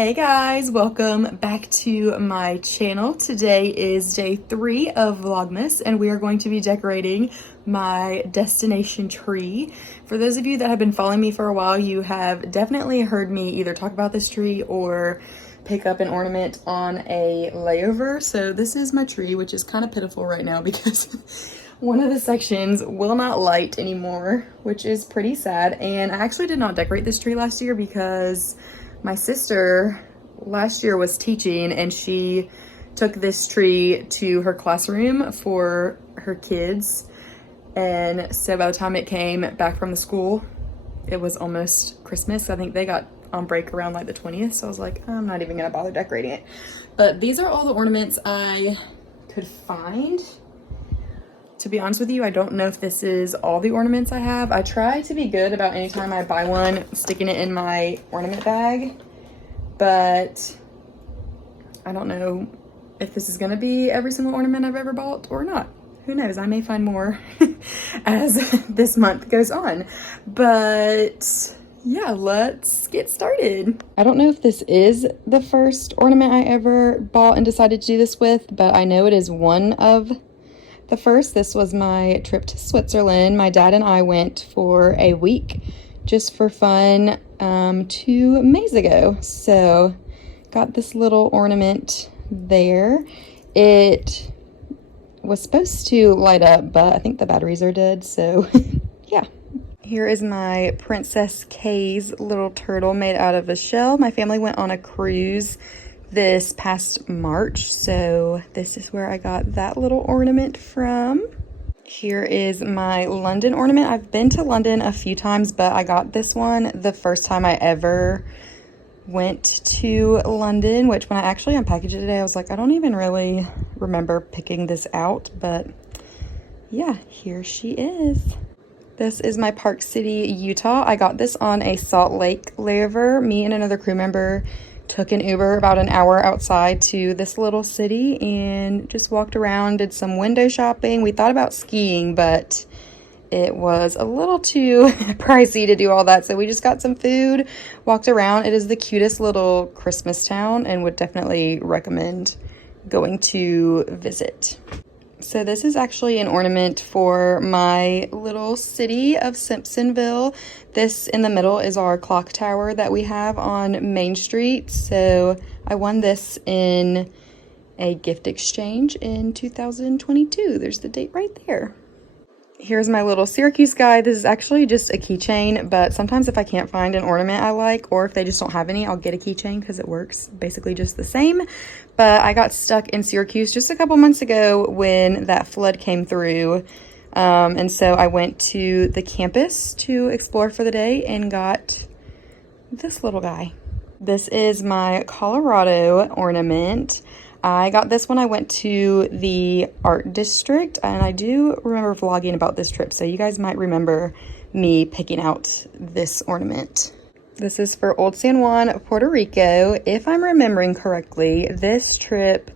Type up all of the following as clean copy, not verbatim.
Hey guys, welcome back to my channel. Today is day 3 of Vlogmas and we are going to be decorating my destination tree. For those of you that have been following me for a while, you have definitely heard me either talk about this tree or pick up an ornament on a layover. So this is my tree, which is kind of pitiful right now because one of the sections will not light anymore, which is pretty sad. And I actually did not decorate this tree last year because my sister last year was teaching and she took this tree to her classroom for her kids. And so by the time it came back from the school, it was almost Christmas. I think they got on break around like the 20th. So I was like, I'm not even gonna bother decorating it. But these are all the ornaments I could find. To be honest with you, I don't know if this is all the ornaments I have. I try to be good about anytime I buy one, sticking it in my ornament bag, but I don't know if this is gonna be every single ornament I've ever bought or not. Who knows? I may find more as this month goes on. But yeah, let's get started. I don't know if this is the first ornament I ever bought and decided to do this with, but I know it is one of the first. This was my trip to Switzerland. My dad and I went for a week just for fun 2 Mays ago. So got this little ornament there. It was supposed to light up, but I think the batteries are dead. So yeah. Here is my Princess Kay's little turtle made out of a shell. My family went on a cruise this past March, so this is where I got that little ornament from. Here is my London ornament. I've been to London a few times, but I got this one the first time I ever went to London, which when I actually unpackaged it today, I was like, I don't even really remember picking this out, but yeah, here she is. This is my Park City, Utah. I got this on a Salt Lake layover. Me and another crew member took an Uber about an hour outside to this little city and just walked around, did some window shopping. We thought about skiing, but it was a little too pricey to do all that. So we just got some food, walked around. It is the cutest little Christmas town and would definitely recommend going to visit. So this is actually an ornament for my little city of Simpsonville. This in the middle is our clock tower that we have on Main Street. So I won this in a gift exchange in 2022. There's the date right there. Here's my little Syracuse guy. This is actually just a keychain, but sometimes if I can't find an ornament I like, or if they just don't have any, I'll get a keychain because it works basically just the same. But I got stuck in Syracuse just a couple months ago when that flood came through. And so I went to the campus to explore for the day and got this little guy. This is my Colorado ornament. I got this when I went to the art district, and I do remember vlogging about this trip, so you guys might remember me picking out this ornament. This is for Old San Juan, Puerto Rico. If I'm remembering correctly, this trip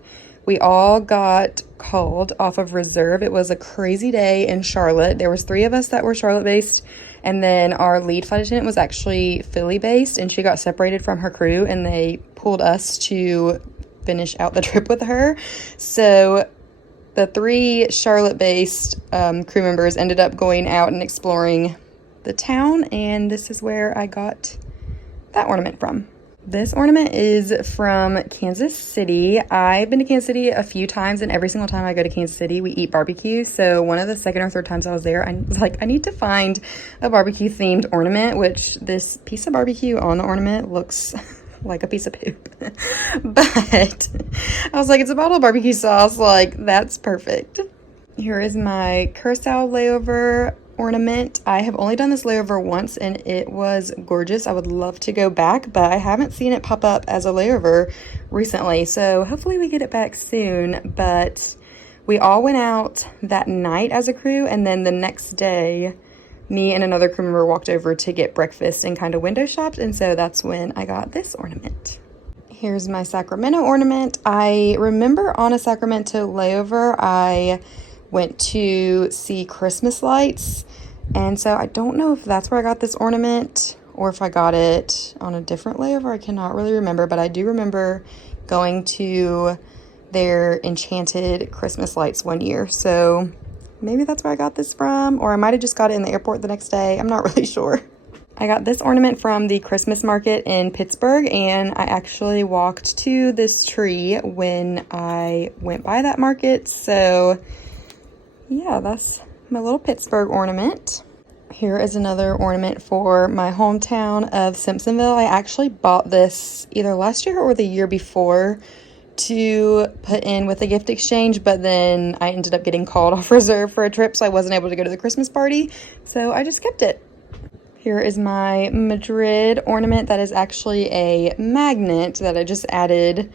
we all got called off of reserve. It was a crazy day in Charlotte. There was 3 of us that were Charlotte based, and then our lead flight attendant was actually Philly based, and she got separated from her crew and they pulled us to finish out the trip with her. So the 3 Charlotte-based crew members ended up going out and exploring the town, and this is where I got that ornament from. This ornament is from Kansas City. I've been to Kansas City a few times, and every single time I go to Kansas City, we eat barbecue. So one of the second or third times I was there, I was like, I need to find a barbecue-themed ornament, which this piece of barbecue on the ornament looks like a piece of poop. But I was like, it's a bottle of barbecue sauce, like that's perfect. Here is my Curacao layover ornament. I have only done this layover once and it was gorgeous. I would love to go back, but I haven't seen it pop up as a layover recently, so hopefully we get it back soon. But we all went out that night as a crew, and then the next day me and another crew member walked over to get breakfast and kind of window shopped, and so that's when I got this ornament. Here's my Sacramento ornament. I remember on a Sacramento layover I went to see Christmas lights, and so I don't know if that's where I got this ornament or if I got it on a different layover. I cannot really remember, but I do remember going to their enchanted Christmas lights one year. So maybe that's where I got this from, or I might have just got it in the airport the next day. I'm not really sure. I got this ornament from the Christmas market in Pittsburgh, and I actually walked to this tree when I went by that market. So yeah, that's my little Pittsburgh ornament. Here is another ornament for my hometown of Simpsonville. I actually bought this either last year or the year before to put in with a gift exchange, but then I ended up getting called off reserve for a trip, so I wasn't able to go to the Christmas party, so I just kept it. Here is my Madrid ornament that is actually a magnet that I just added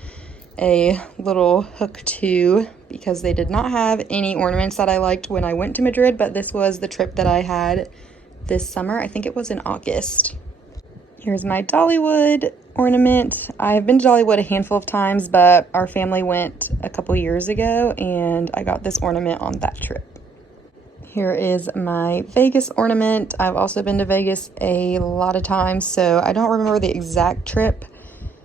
a little hook to because they did not have any ornaments that I liked when I went to Madrid, but this was the trip that I had this summer. I think it was in August. Here's my Dollywood ornament. I've been to Dollywood a handful of times, but our family went a couple years ago and I got this ornament on that trip. Here is my Vegas ornament. I've also been to Vegas a lot of times, so I don't remember the exact trip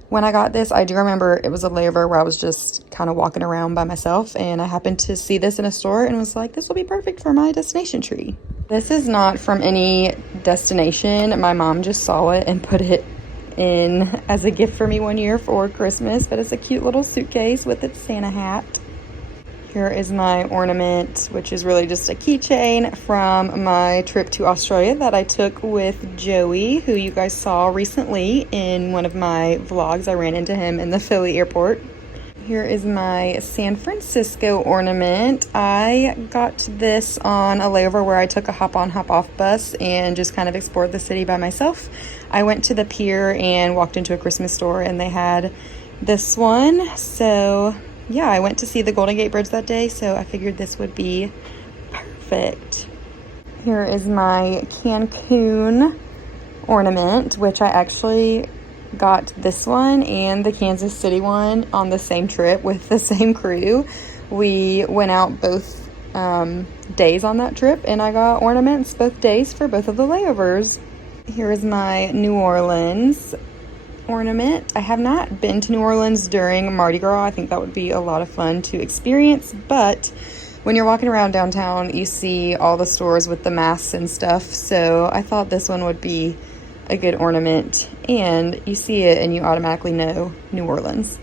when I got this. I do remember it was a layover where I was just kind of walking around by myself, and I happened to see this in a store and was like, this will be perfect for my destination tree. This is not from any destination. My mom just saw it and put it in as a gift for me one year for Christmas, but it's a cute little suitcase with its Santa hat. Here is my ornament, which is really just a keychain from my trip to Australia that I took with Joey, who you guys saw recently in one of my vlogs. I ran into him in the Philly airport. Here is my San Francisco ornament. I got this on a layover where I took a hop-on, hop-off bus and just kind of explored the city by myself. I went to the pier and walked into a Christmas store and they had this one. So yeah, I went to see the Golden Gate Bridge that day, so I figured this would be perfect. Here is my Cancun ornament, which I actually got this one and the Kansas City one on the same trip with the same crew. We went out both days on that trip, and I got ornaments both days for both of the layovers. Here is my New Orleans ornament. I have not been to New Orleans during Mardi Gras. I think that would be a lot of fun to experience, but when you're walking around downtown, you see all the stores with the masks and stuff, so I thought this one would be a good ornament, and you see it and you automatically know New Orleans.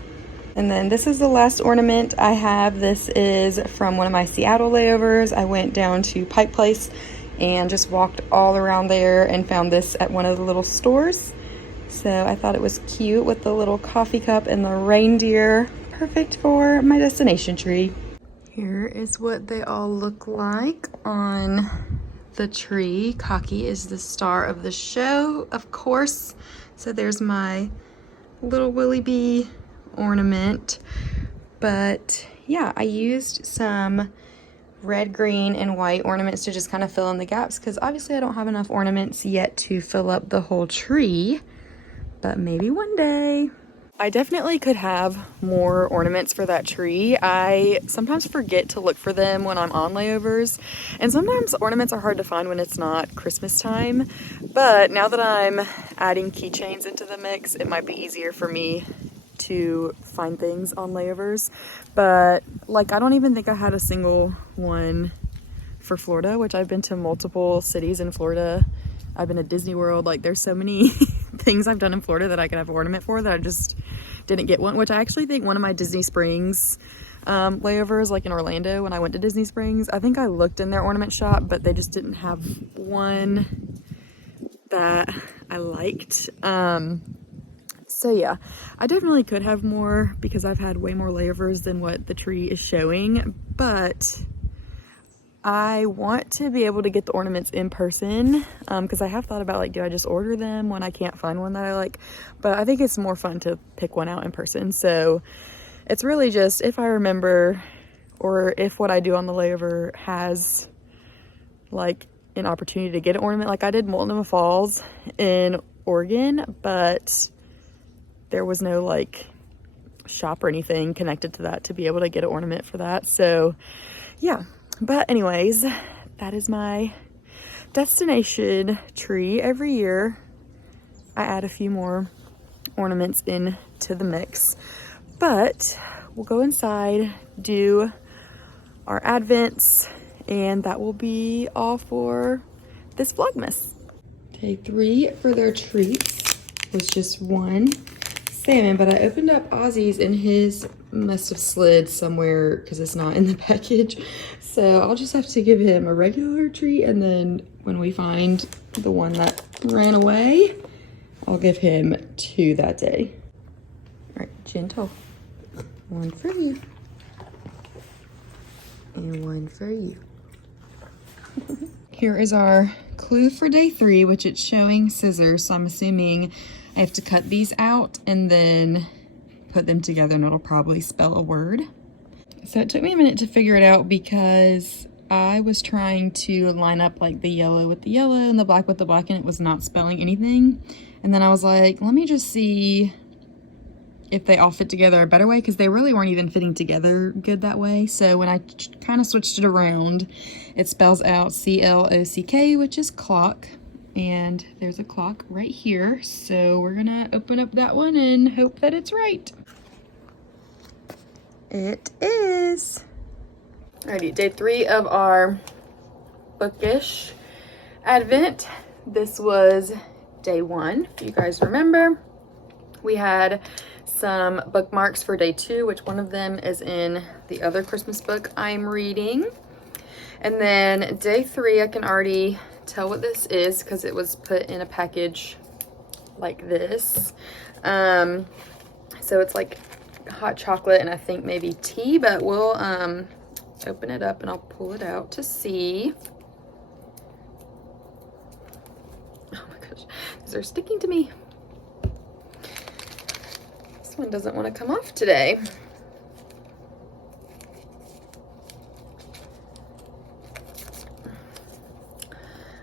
And then this is the last ornament I have. This is from one of my Seattle layovers. I went down to Pike Place and just walked all around there and found this at one of the little stores. So I thought it was cute with the little coffee cup and the reindeer. Perfect for my destination tree. Here is what they all look like on the tree. Cocky is the star of the show, of course. So there's my little Willie Bee ornament. But yeah, I used some red, green, and white ornaments to just kind of fill in the gaps because obviously I don't have enough ornaments yet to fill up the whole tree. But maybe one day. I definitely could have more ornaments for that tree. I sometimes forget to look for them when I'm on layovers, and sometimes ornaments are hard to find when it's not Christmas time. But now that I'm adding keychains into the mix, it might be easier for me to find things on layovers. But like, I don't even think I had a single one for Florida, which I've been to multiple cities in Florida. I've been to Disney World. Like, there's so many things I've done in Florida that I could have an ornament for that I just didn't get one, which I actually think one of my Disney Springs layovers, like in Orlando when I went to Disney Springs, I think I looked in their ornament shop, but they just didn't have one that I liked. So yeah, I definitely could have more because I've had way more layovers than what the tree is showing, but I want to be able to get the ornaments in person because I have thought about, like, do I just order them when I can't find one that I like? But I think it's more fun to pick one out in person. So it's really just if I remember or if what I do on the layover has like an opportunity to get an ornament. Like, I did Multnomah Falls in Oregon, but there was no like shop or anything connected to that to be able to get an ornament for that. So yeah. But anyways, that is my destination tree every year. I add a few more ornaments into the mix. But we'll go inside, do our advents, and that will be all for this Vlogmas. Day 3 for their treats was just one salmon, but I opened up Ozzy's and his must have slid somewhere because it's not in the package. So I'll just have to give him a regular treat, and then when we find the one that ran away, I'll give him 2 that day. All right, gentle. 1 for you. And 1 for you. Here is our clue for day 3, which it's showing scissors. So I'm assuming I have to cut these out and then put them together, and it'll probably spell a word. So it took me a minute to figure it out because I was trying to line up like the yellow with the yellow and the black with the black, and it was not spelling anything. And then I was like, let me just see if they all fit together a better way, because they really weren't even fitting together good that way. So when I kind of switched it around, it spells out C-L-O-C-K, which is clock. And there's a clock right here. So we're gonna open up that one and hope that it's right. It is. Alrighty, day 3 of our bookish advent. This was day 1, if you guys remember. We had some bookmarks for day 2, which one of them is in the other Christmas book I'm reading. And then day 3, I can already tell what this is because it was put in a package like this. So it's like hot chocolate and I think maybe tea, but we'll open it up and I'll pull it out to see. Oh my gosh, these are sticking to me. This one doesn't want to come off today.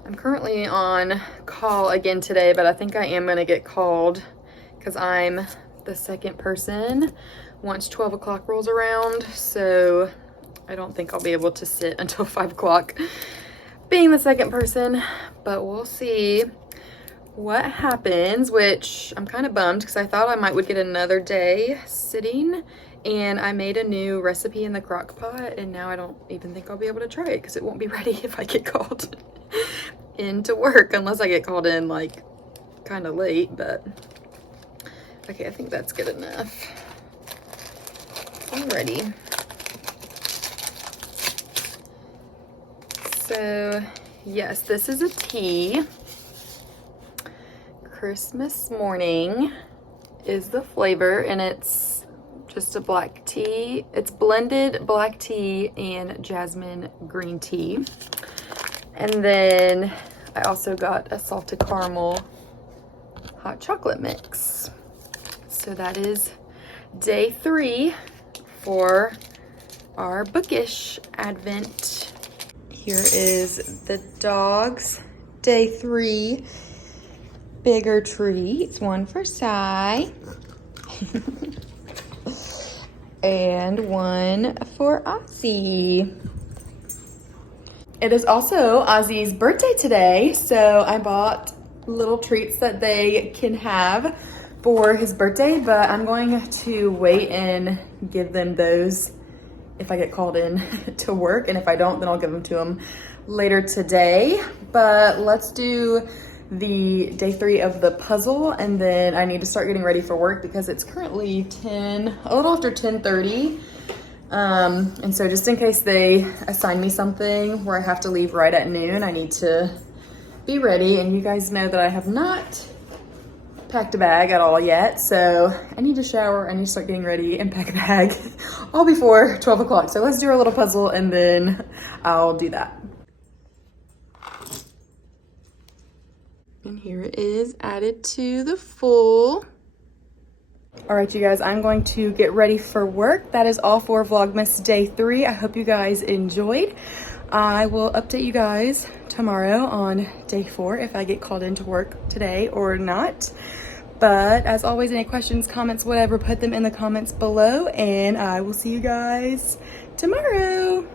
I'm currently on call again today, but I think I am going to get called because I'm the second person once 12 o'clock rolls around. So I don't think I'll be able to sit until 5 o'clock being the second person, but we'll see what happens, which I'm kind of bummed because I thought I would get another day sitting, and I made a new recipe in the crock pot and now I don't even think I'll be able to try it because it won't be ready if I get called into work, unless I get called in like kind of late. But okay, I think that's good enough. I'm ready. So yes, this is a tea. Christmas morning is the flavor, and it's just a black tea. It's blended black tea and jasmine green tea. And then I also got a salted caramel hot chocolate mix. So that is day 3 for our bookish advent. Here is the dog's day 3 bigger treats. One for Sai and one for Ozzy. It is also Ozzy's birthday today, so I bought little treats that they can have for his birthday, but I'm going to wait and give them those if I get called in to work, and if I don't, then I'll give them to him later today. But let's do the day 3 of the puzzle, and then I need to start getting ready for work because it's currently a little after 10:30. And so just in case they assign me something where I have to leave right at noon, I need to be ready. And you guys know that I have not packed a bag at all yet, so I need to shower, I need to start getting ready and pack a bag all before 12 o'clock. So let's do our little puzzle and then I'll do that. And here it is added to the full. All right, you guys, I'm going to get ready for work. That is all for Vlogmas day 3. I hope you guys enjoyed. I will update you guys tomorrow on day 4 if I get called into work today or not. But as always, any questions, comments, whatever, put them in the comments below, and I will see you guys tomorrow.